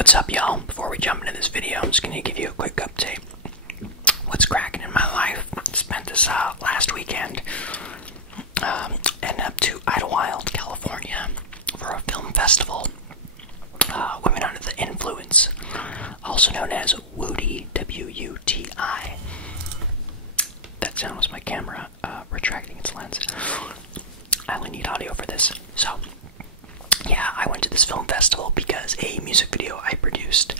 What's up, y'all? Before we jump into this video, I'm just going to give you a quick update. What's cracking in my life? Spent this last weekend ended up to Idlewild, California for a film festival. Women Under the Influence, also known as Woody, W-U-T-I. That sound was my camera retracting its lens. I only need audio for this. So, yeah, I went to this film festival because a music video I produced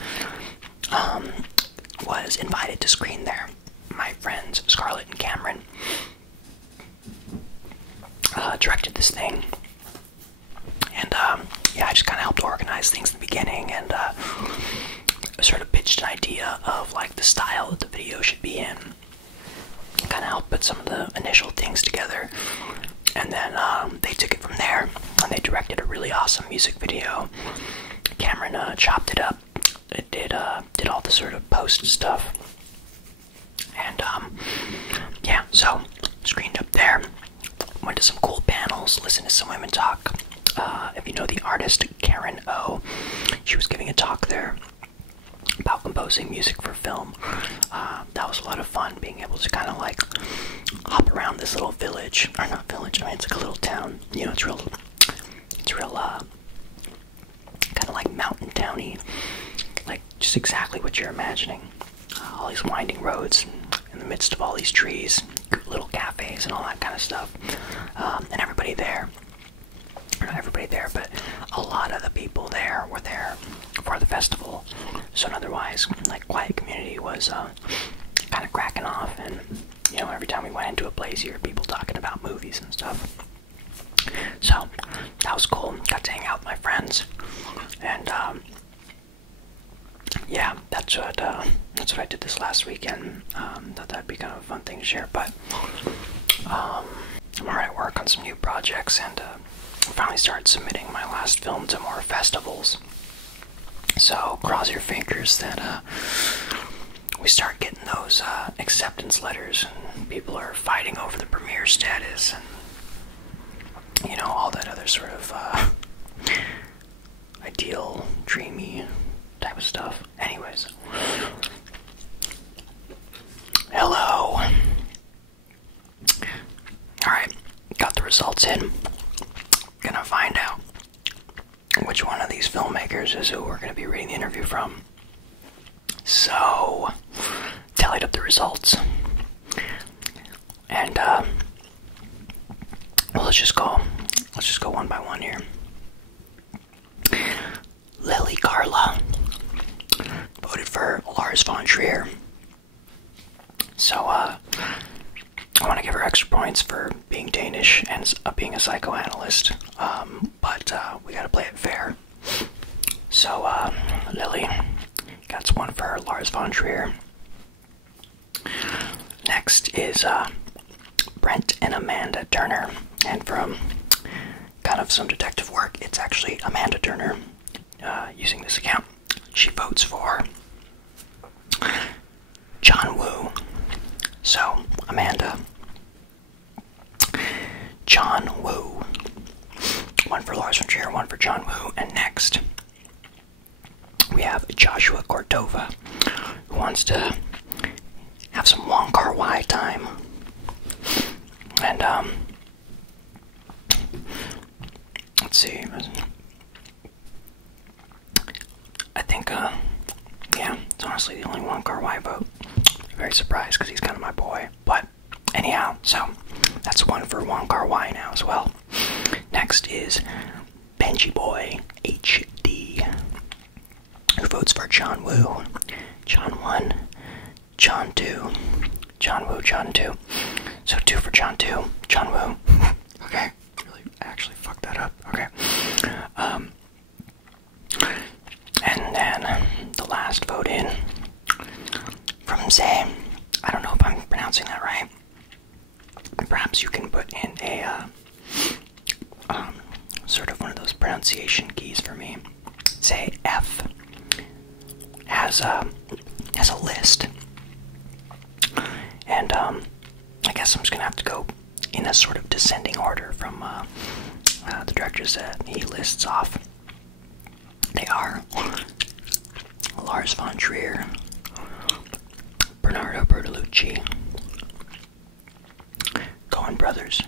was invited to screen there. My friends Scarlett and Cameron directed this thing, and yeah, I just kind of helped organize things in the beginning, and sort of pitched an idea of like the style that the video should be in. Kind of helped put some of the initial things together, and then they took it from there, and they directed a really awesome music video. Cameron chopped it up. It did all the sort of post stuff, and yeah, so screened up there. Went to some cool panels, listened to some women talk. If you know the artist Karen O, she was giving a talk there about composing music for film. That was a lot of fun, being able to kind of like hop around this little village, or not village, I mean it's like a little town, you know, it's real kind of like mountain towny, like just exactly what you're imagining. All these winding roads in the midst of all these trees, little cafes and all that kind of stuff, and everybody there, or not everybody there, but a lot of the people there were there for the festival. So an otherwise like quiet community was kind of cracking off, and you know, every time we went into a place, you hear people talking about movies and stuff. So that was cool. Got to hang out with my friends, and yeah, that's what I did this last weekend. Thought that'd be kind of a fun thing to share. But I'm already at work on some new projects, and finally started submitting my last film to more festivals. So cross your fingers that we start getting those acceptance letters, and people are fighting over the premiere status, and you know, all that other sort of ideal, dreamy type of stuff. Anyways, hello. Alright, got the results in. Gonna find out which one of these filmmakers is who we're gonna be reading the interview from. So, tallied up the results, and well, let's just go one by one here. Lily Carla voted for Lars von Trier. So I want to give her extra points for being Danish and being a psychoanalyst, but we gotta play it fair. So Lily got one for Lars von Trier. Next is Brent and Amanda Turner, and from kind of some detective work, it's actually Amanda Turner using this account. She votes for John Woo. So Amanda, John Woo, one for Lars von Trier, one for John Woo. And next we have Joshua Cordova, who wants to have some Wong Kar-wai time. And let's see, I think yeah, it's honestly the only Wong Kar-wai vote. Very surprised because he's kind of my boy. But anyhow, so that's one for Wong Kar-wai now as well. Next is Benji Boy HD, who votes for John Woo. John 1, John 2, John Woo, John 2. So 2 for John 2, John Woo. Okay, really actually fucked that up. Okay. And then the last vote in from Zay. I don't know if I'm pronouncing that right. Perhaps you can put in a sort of one of those pronunciation keys for me. Say F has a list, and I guess I'm just gonna have to go in a sort of descending order from the directors that he lists off. They are Lars von Trier, Bernardo Bertolucci, Coen Brothers,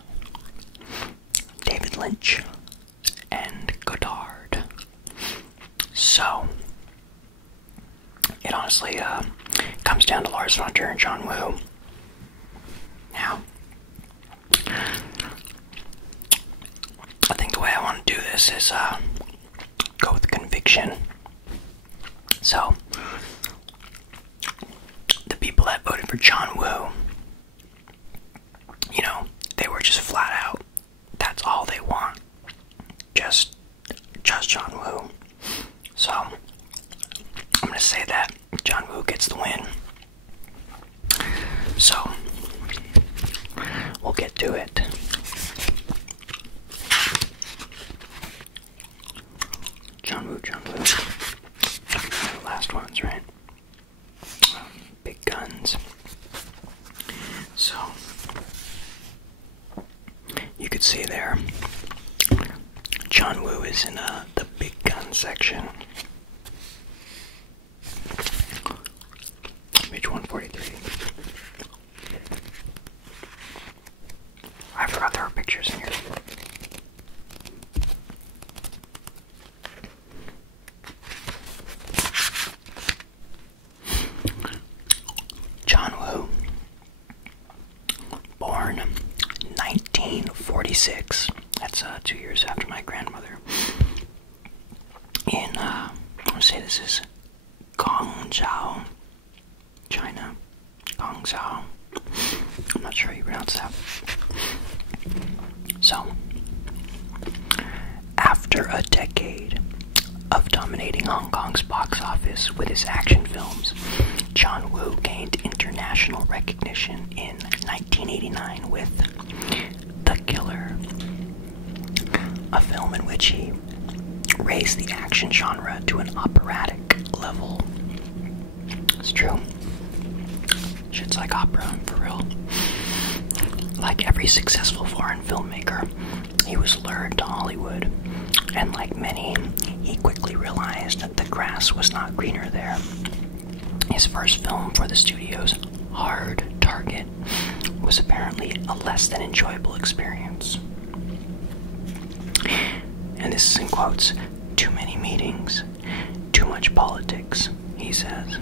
David Lynch, and Godard. So, it honestly comes down to Lars von Trier and John Woo. Now, I think the way I want to do this is go with conviction. So, the people that voted for John Woo, you know, they were just flat out, that's all they want. Just John Woo. So, I'm going to say that John Woo gets the win. So, we'll get to it. John Woo. The last ones, right? Big guns. So, you could see there, John Woo is in the big gun section. Page 143. I forgot there were pictures in here. John Woo, born 1946. That's 2 years after my grandmother. In, I want to say this is Guangzhou, China. Guangzhou. I'm not sure how you pronounce that. So, after a decade of dominating Hong Kong's box office with his action films, John Woo gained international recognition in 1989 with The Killer, a film in which he raised the action genre to an operatic level. It's true. Shit's like opera, for real. Like every successful foreign filmmaker, he was lured to Hollywood, and like many, he quickly realized that the grass was not greener there. His first film for the studio's Hard Target was apparently a less than enjoyable experience. And this is in quotes, "Too many meetings, too much politics," he says.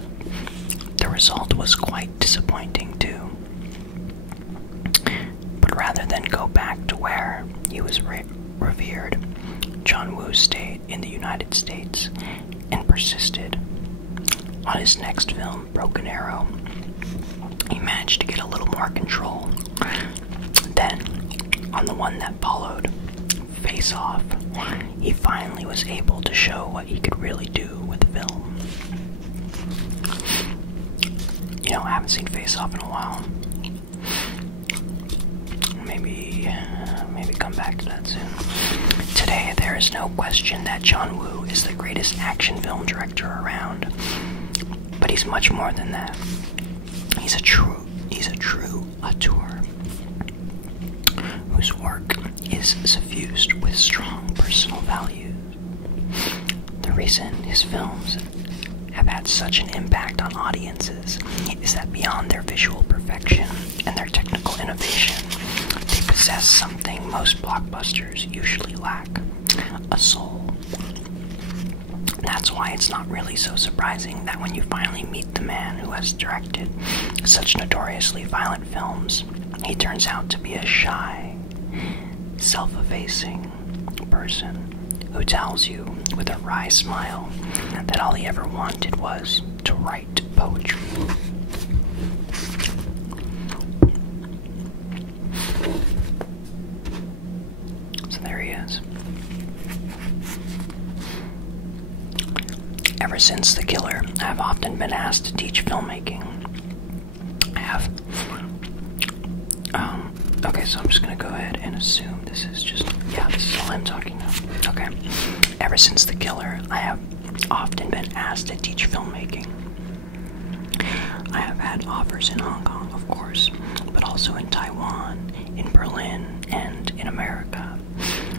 The result was quite disappointing too. But rather than go back to where he was revered, John Woo stayed in the United States and persisted. On his next film, Broken Arrow, he managed to get a little more control. Then, on the one that followed, Face Off, he finally was able to show what he could really do with film. You know, I haven't seen Face Off in a while. Maybe come back to that soon. Today, there is no question that John Woo is the greatest action film director around. But he's much more than that. He's a true auteur whose work is suffused with strong personal values. The reason his films have had such an impact on audiences is that beyond their visual perfection and their technical innovation, they possess something most blockbusters usually lack: a soul. That's why it's not really so surprising that when you finally meet the man who has directed such notoriously violent films, he turns out to be a shy, self-effacing person who tells you with a wry smile that all he ever wanted was to write poetry. So there he is. Ever since The Killer, I have often been asked to teach filmmaking. Okay, so I'm just gonna go ahead and assume this is all I'm talking about. Okay. Ever since The Killer, I have often been asked to teach filmmaking. I have had offers in Hong Kong, of course, but also in Taiwan, in Berlin, and in America.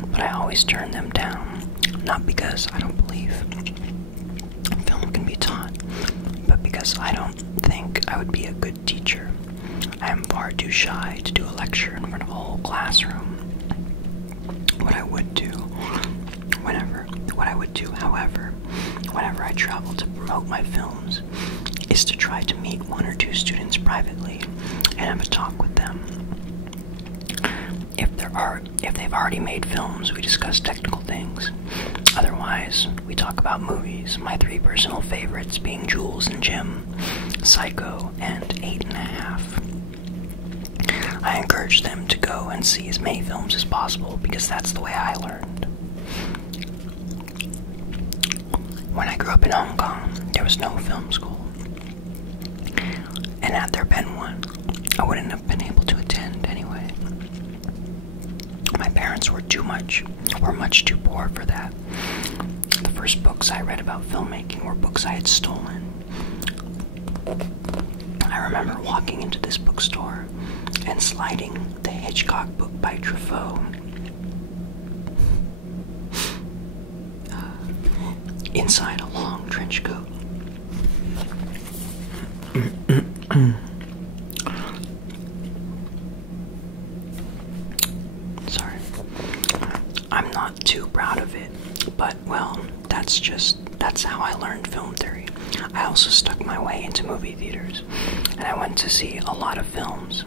But I always turn them down, not because I don't believe film can be taught, because I don't think I would be a good teacher. I am far too shy to do a lecture in front of a whole classroom. What I would do, however, whenever I travel to promote my films, is to try to meet one or two students privately and have a talk with them. If they've already made films, we discuss technical things. Otherwise, we talk about movies, my 3 personal favorites being Jules and Jim, Psycho, and 8½. I encourage them to go and see as many films as possible because that's the way I learned. When I grew up in Hong Kong, there was no film school. And had there been one, I wouldn't have been able to attend anyway. My parents were much too poor for that. The first books I read about filmmaking were books I had stolen. I remember walking into this bookstore and sliding the Hitchcock book by Truffaut inside a long trench coat. Sorry. I'm not too proud of it, but well, that's how I learned film theory. I also stuck my way into movie theaters, and I went to see a lot of films.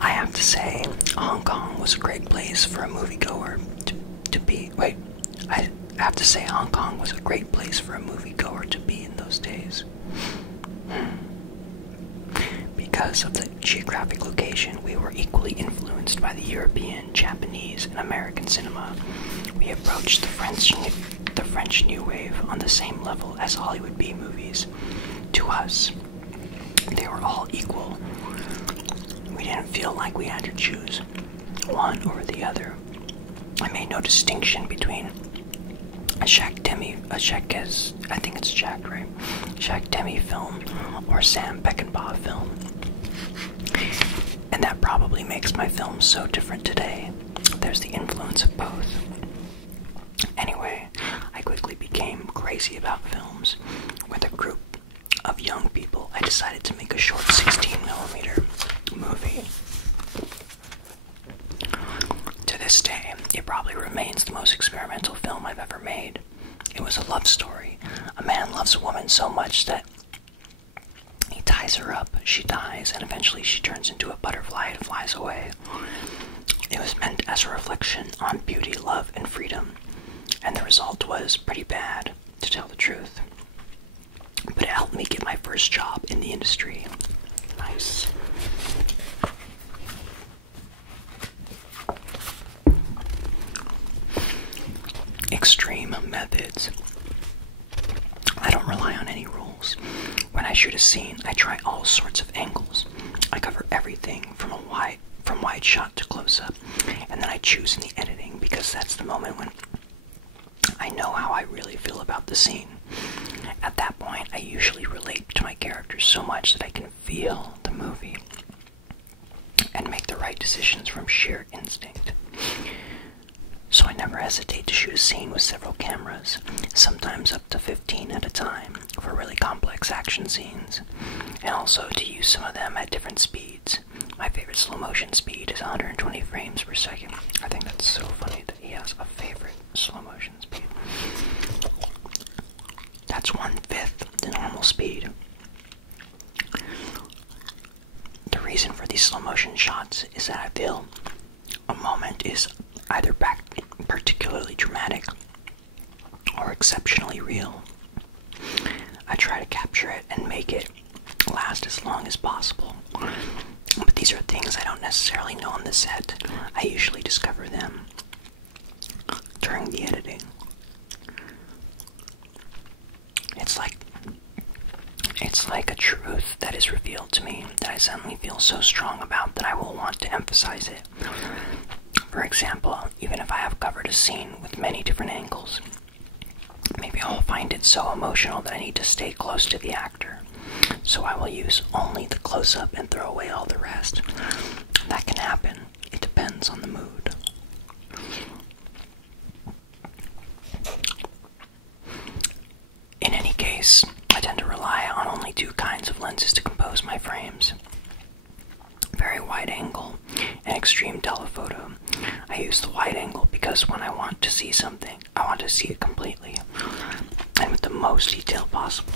I have to say, Hong Kong was a great place for a moviegoer to be. Wait, I have to say Hong Kong was a great place for a moviegoer to be in those days. Because of the geographic location, we were equally influenced by the European, Japanese, and American cinema. We approached the French New Wave on the same level as Hollywood B movies. To us, they were all equal. We didn't feel like we had to choose one over the other. I made no distinction between a Jacques Demy film or Sam Peckinpah film. And that probably makes my films so different today. There's the influence of both. Anyway, I quickly became crazy about films. With a group of young people, I decided to make a short 16mm movie. To this day, it probably remains the most experimental film I've ever made. It was a love story. A man loves a woman so much that he ties her up, she dies, and eventually she turns into a butterfly and flies away. It was meant as a reflection on beauty, love, and freedom, and the result was pretty bad, to tell the truth. But it helped me get my first job in the industry. Nice. Extreme methods. I don't rely on any rules. When I shoot a scene, I try all sorts of angles. I cover everything from wide shot to close-up, and then I choose in the editing because that's the moment when I know how I really feel about the scene. At that point, I usually relate to my characters so much that I can feel the movie and make the right decisions from sheer instinct. So I never hesitate to shoot a scene with several cameras, sometimes up to 15 at a time, for really complex action scenes, and also to use some of them at different speeds. My favorite slow motion speed is 120 frames per second. I think that's so funny that he has a favorite slow motion speed. That's 1/5 the normal speed. The reason for these slow motion shots is that I feel a moment is either particularly dramatic or exceptionally real. I try to capture it and make it last as long as possible. But these are things I don't necessarily know on the set. I usually discover them during the editing. It's like a truth that is revealed to me that I suddenly feel so strong about that I will want to emphasize it. For example, even if I have covered a scene with many different angles, maybe I'll find it so emotional that I need to stay close to the actor. So I will use only the close-up and throw away all the rest. That can happen. It depends on the mood. In any case, I tend to rely only two kinds of lenses to compose my frames: very wide angle and extreme telephoto. I use the wide angle because when I want to see something, I want to see it completely and with the most detail possible.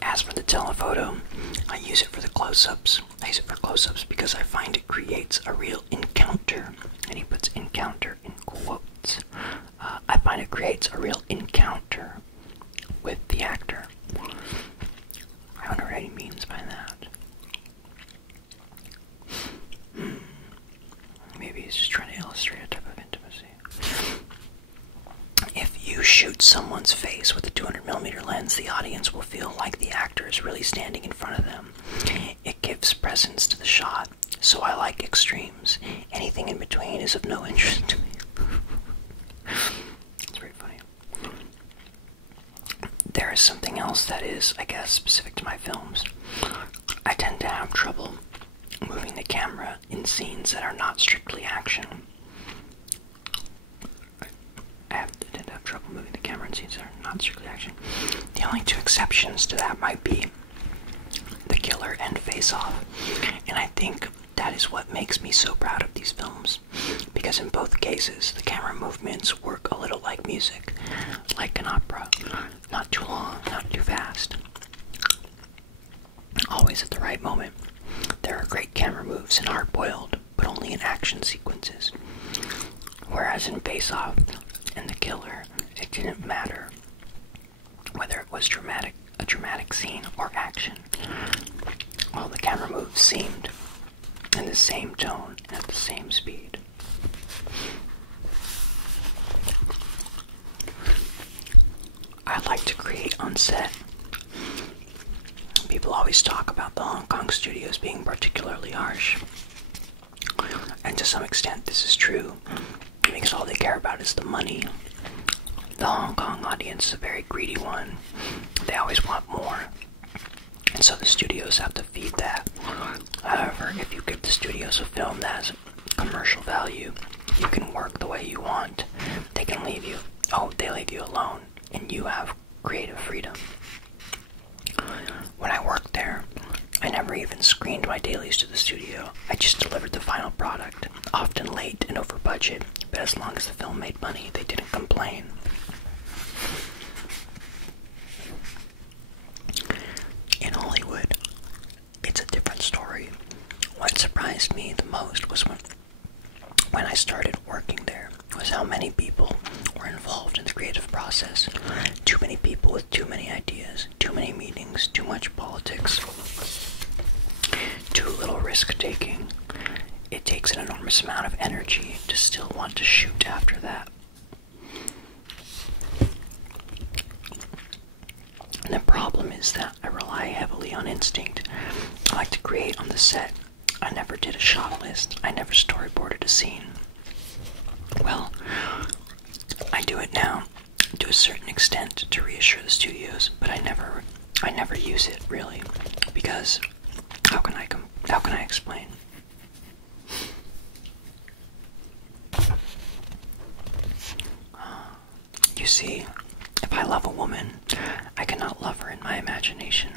As for the telephoto, I use it for the close-ups. I use it for close-ups because I find it creates a real encounter, and he puts encounter in quotes. I find it creates a real encounter with the actor. I wonder what he means by that. Maybe he's just trying to illustrate a type of intimacy. If you shoot someone's face with a 200mm lens, the audience will feel like the actor is really standing in front of them. It gives presence to the shot, so I like extremes. Anything in between is of no interest to me. It's very funny. There is something else that is, I guess, specific to my films. I tend to have trouble moving the camera in scenes that are not strictly action. I tend to have trouble moving the camera in scenes that are not strictly action. The only two exceptions to that might be The Killer and Face Off. And I think that is what makes me so proud of these films. Because in both cases, the camera movements work a little like music, like an opera. Not too long, not too fast. Always at the right moment. There are great camera moves in Hard Boiled, but only in action sequences. Whereas in Face Off and The Killer, it didn't matter whether it was a dramatic scene or action. All the camera moves seemed in the same tone and at the same speed. I like to create on set. People always talk about the Hong Kong studios being particularly harsh. And to some extent this is true, because all they care about is the money. The Hong Kong audience is a very greedy one. They always want more. And so the studios have to feed that. However, if you give the studios a film that has commercial value, you can work the way you want. They can leave you, they leave you alone, and you have creative freedom. When I worked there, I never even screened my dailies to the studio. I just delivered the final product, often late and over budget, but as long as the film made money, they didn't complain. In Hollywood, it's a different story. What surprised me the most was when I started working there, was how many people were involved in the creative process. Too many people with too many ideas, too many meetings, too much politics, too little risk-taking. It takes an enormous amount of energy to still want to shoot after that. And the problem is that I rely heavily on instinct. I like to create on the set. I never did a shot list. I never storyboarded a scene. Well, I do it now to a certain extent to reassure the studios, but I never use it really, because how can I explain? You see, if I love a woman, I cannot love her in my imagination.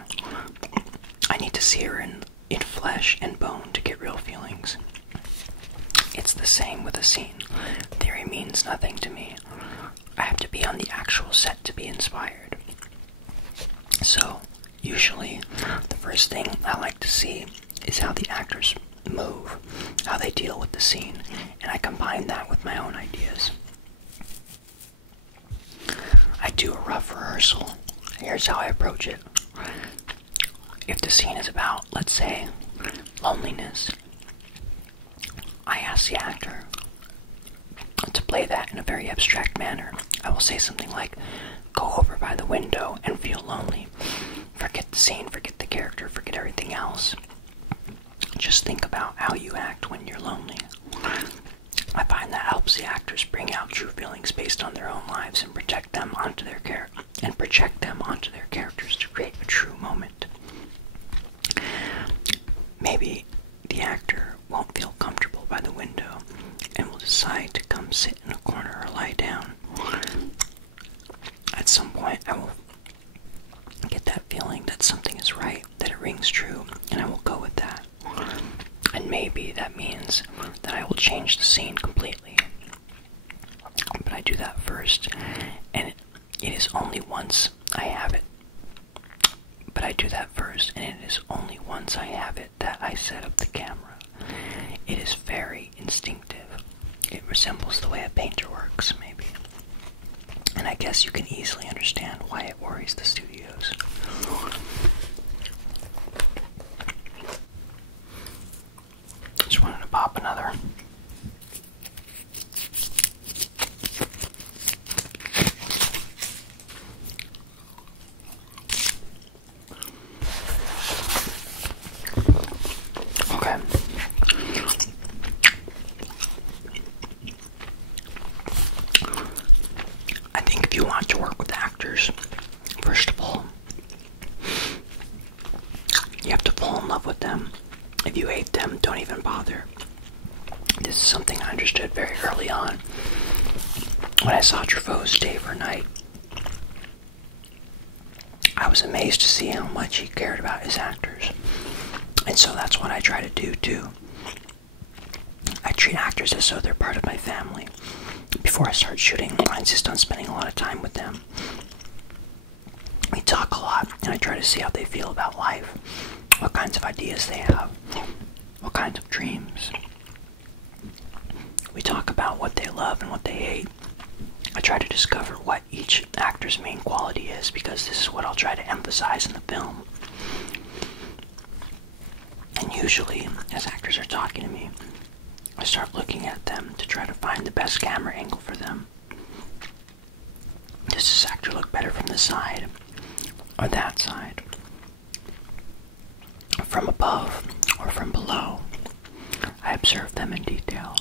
I need to see her in flesh and bone to get real feelings. It's the same with a scene. Theory means nothing to me. I have to be on the actual set to be inspired. So, usually, the first thing I like to see is how the actors move, how they deal with the scene, and I combine that with my own ideas. I do a rough rehearsal. Here's how I approach it. If the scene is about, let's say, loneliness, I ask the actor to play that in a very abstract manner. I will say something like, go over by the window and feel lonely. Forget the scene, forget the character, forget everything else. Just think about how you act when you're lonely. I find that helps the actors bring out true feelings based on their own lives and project them onto their characters to create a true moment. Maybe the actor won't feel comfortable by the window and will decide to come sit in a corner or lie down. At some change the scene completely. But I do that first, and it is only once I have it. But I do that first, and it is only once I have it that I set up the camera. It is very instinctive. It resembles the way a painter works, maybe. And I guess you can easily understand why it worries the studios. Just wanted to pop another. Okay. I think if you want to work with actors, first of all, you have to fall in love with them. If you hate them, don't even bother. This is something I understood very early on when I saw Truffaut's Day for Night. I was amazed to see how much he cared about his actors. And so that's what I try to do too. I treat actors as though they're part of my family. Before I start shooting, I insist on spending a lot of time with them. We talk a lot, and I try to see how they feel about life, what kinds of ideas they have, what kinds of dreams. We talk about what they love and what they hate. I try to discover what each actor's main quality is, because this is what I'll try to emphasize in the film. And usually, as actors are talking to me, I start looking at them to try to find the best camera angle for them. Does this actor look better from this side or that side? From above or from below? I observe them in detail.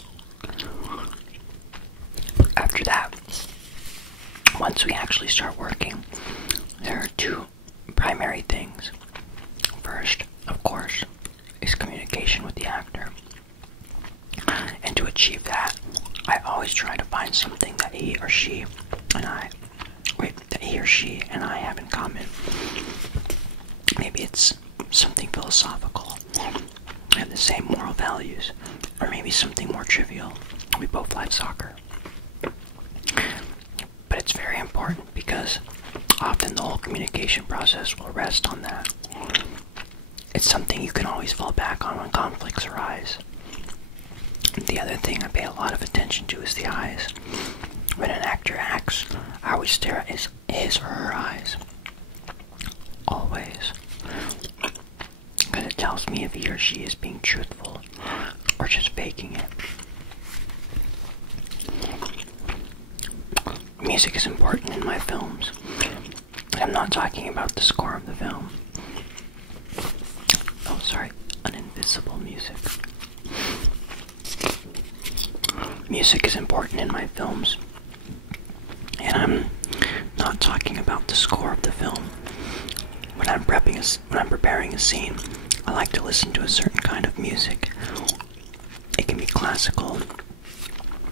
After that, once we actually start working, there are two primary things. First, of course, is communication with the actor. And to achieve that, I always try to find something that he or she and I have in common. Maybe it's something philosophical. We have the same moral values. Or maybe something more trivial. We both like soccer. But it's very important because often the whole communication process will rest on that. It's something you can always fall back on when conflicts arise. The other thing I pay a lot of attention to is the eyes. When an actor acts, I always stare at his or her eyes. Always. Because it tells me if he or she is being truthful or just faking it. Music is important in my films. And I'm not talking about the score of the film. Oh, sorry. An invisible music. Music is important in my films. And I'm not talking about the score of the film. When I'm preparing a scene, I like to listen to a certain kind of music. It can be classical.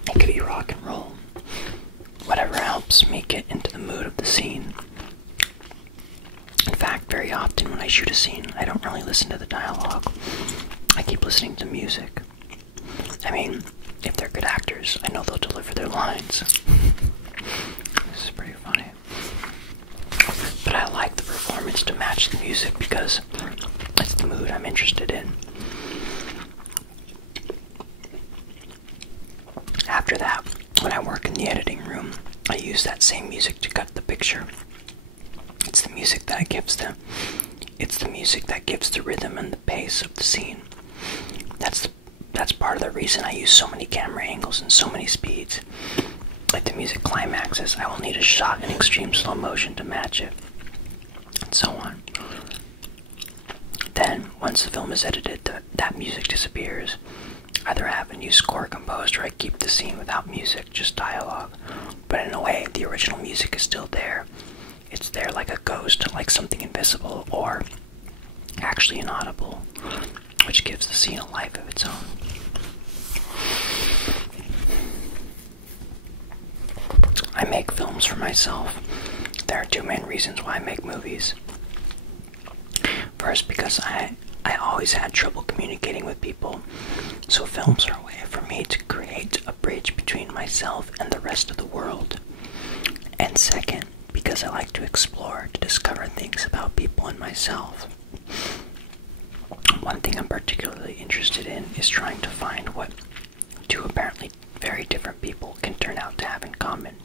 It could be rock and roll. Whatever helps me get into the mood of the scene. In fact, very often when I shoot a scene, I don't really listen to the dialogue. I keep listening to music. I mean, if they're good actors, I know they'll deliver their lines. This is pretty funny. But I like the performance to match the music because it's the mood I'm interested in. After that, when I work in the editing room, I use that same music to cut the picture. It's the music that gives the rhythm and the pace of the scene. That's part of the reason I use so many camera angles and so many speeds. Like the music climaxes, I will need a shot in extreme slow motion to match it, and so on. Then, once the film is edited, that music disappears. Either I have a new score composed or I keep the scene without music, just dialogue. But in a way, the original music is still there. It's there like a ghost, like something invisible, or actually inaudible, which gives the scene a life of its own. I make films for myself. There are two main reasons why I make movies. First, because I I always had trouble communicating with people, so films are a way for me to create a bridge between myself and the rest of the world. And second, because I like to explore, to discover things about people and myself. One thing I'm particularly interested in is trying to find what two apparently very different people can turn out to have in common,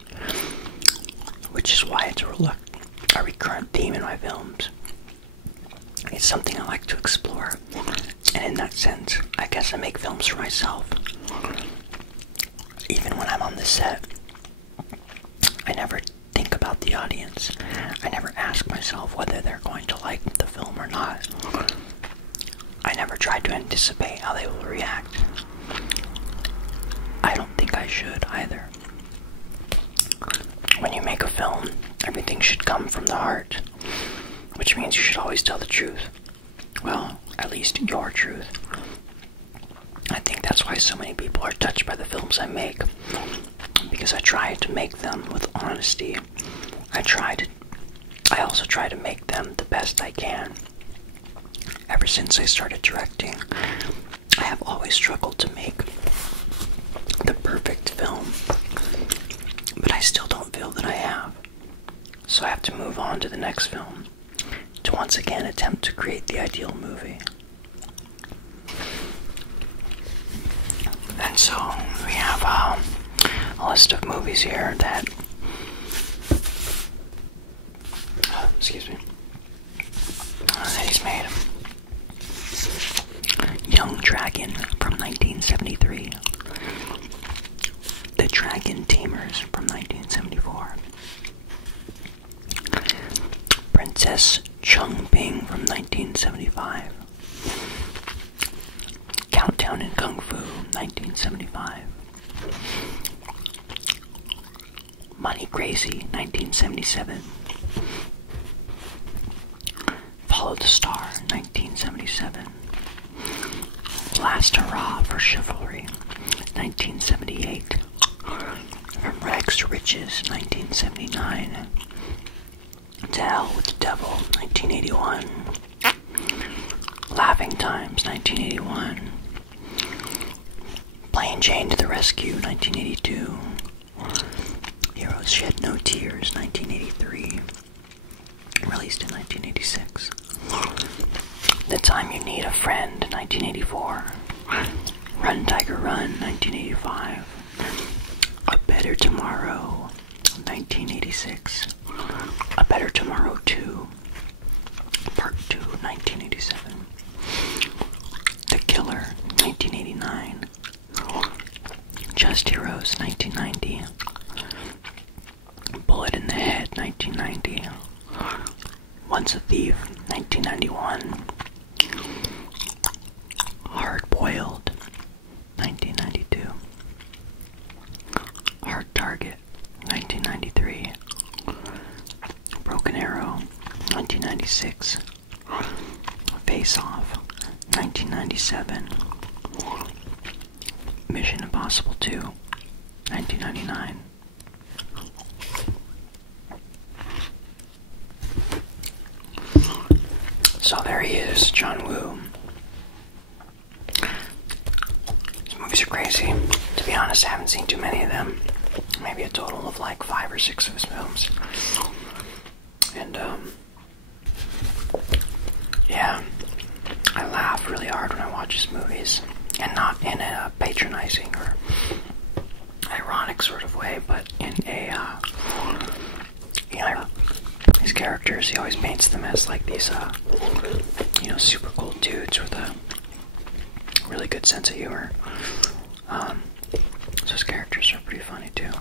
which is why it's a recurrent theme in my films. It's something I like to explore, and in that sense, I guess I make films for myself. Even when I'm on the set, I never think about the audience. I never ask myself whether they're going to like the film or not. I never try to anticipate how they will react. I don't think I should either. When you make a film, everything should come from the heart, which means you should always tell the truth. Well, at least your truth. I think that's why so many people are touched by the films I make, because I try to make them with honesty. I also try to make them the best I can. Ever since I started directing, I have always struggled to make the perfect film, but I still don't feel that I have. So I have to move on to the next film, to once again attempt to create the ideal movie. And so we have a list of movies here that, excuse me, that he's made. Young Dragon from 1973. The Dragon Tamers from 1974. Princess Chung Ping from 1975. Countdown in Kung Fu, 1975. Money Crazy, 1977. Follow the Star, 1977. Last Hurrah for Chivalry, 1978. From Rags to Riches, 1979. To Hell with the Devil, 1981. Laughing Times, 1981. Plain Jane to the Rescue, 1982. Heroes Shed No Tears, 1983. Released in 1986. The Time You Need a Friend, 1984. Run Tiger Run, 1985. A Better Tomorrow, 1986. A Better Tomorrow 2, Part 2, 1987. The Killer, 1989. Just Heroes, 1990. Bullet in the Head, 1990. Once a Thief, 1991. Hard Boiled, 1992. Hard Target, 1993. Broken Arrow, 1996. Face Off, 1997. Mission Impossible 2, 1999. So there he is, John Woo. These movies are crazy. To be honest, I haven't seen too many of them. Maybe a total of like 5 or 6 of his films. And, yeah, I laugh really hard when I watch his movies. And not in a patronizing or ironic sort of way, but in a, his characters, he always paints them as like these, super cool dudes with a really good sense of humor. So his characters are pretty funny too.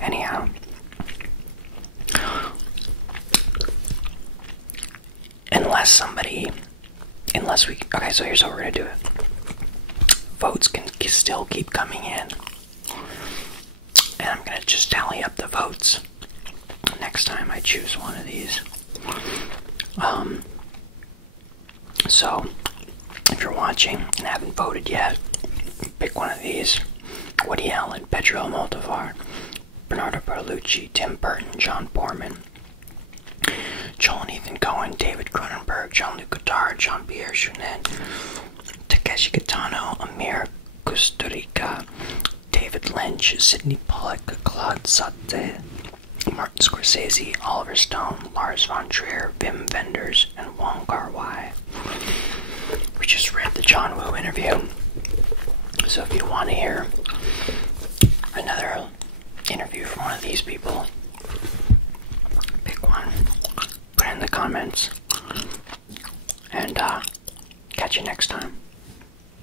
Anyhow, okay, so here's how we're gonna do it. Votes can still keep coming in, and I'm gonna just tally up the votes next time I choose one of these. So if you're watching and haven't voted yet, pick one of these. Woody Allen, Pedro Almodovar, Bernardo Bertolucci, Tim Burton, John Borman, Joel and Ethan Cohen, David Cronenberg, Jean-Luc Godard, Jean-Pierre Jeunet, Takeshi Kitano, Amir Kusturica, David Lynch, Sidney Pollack, Claude Sauté, Martin Scorsese, Oliver Stone, Lars von Trier, Wim Wenders, and Wong Kar-wai. We just read the John Woo interview, so if you want to hear another interview from one of these people, pick one, put it in the comments, and catch you next time.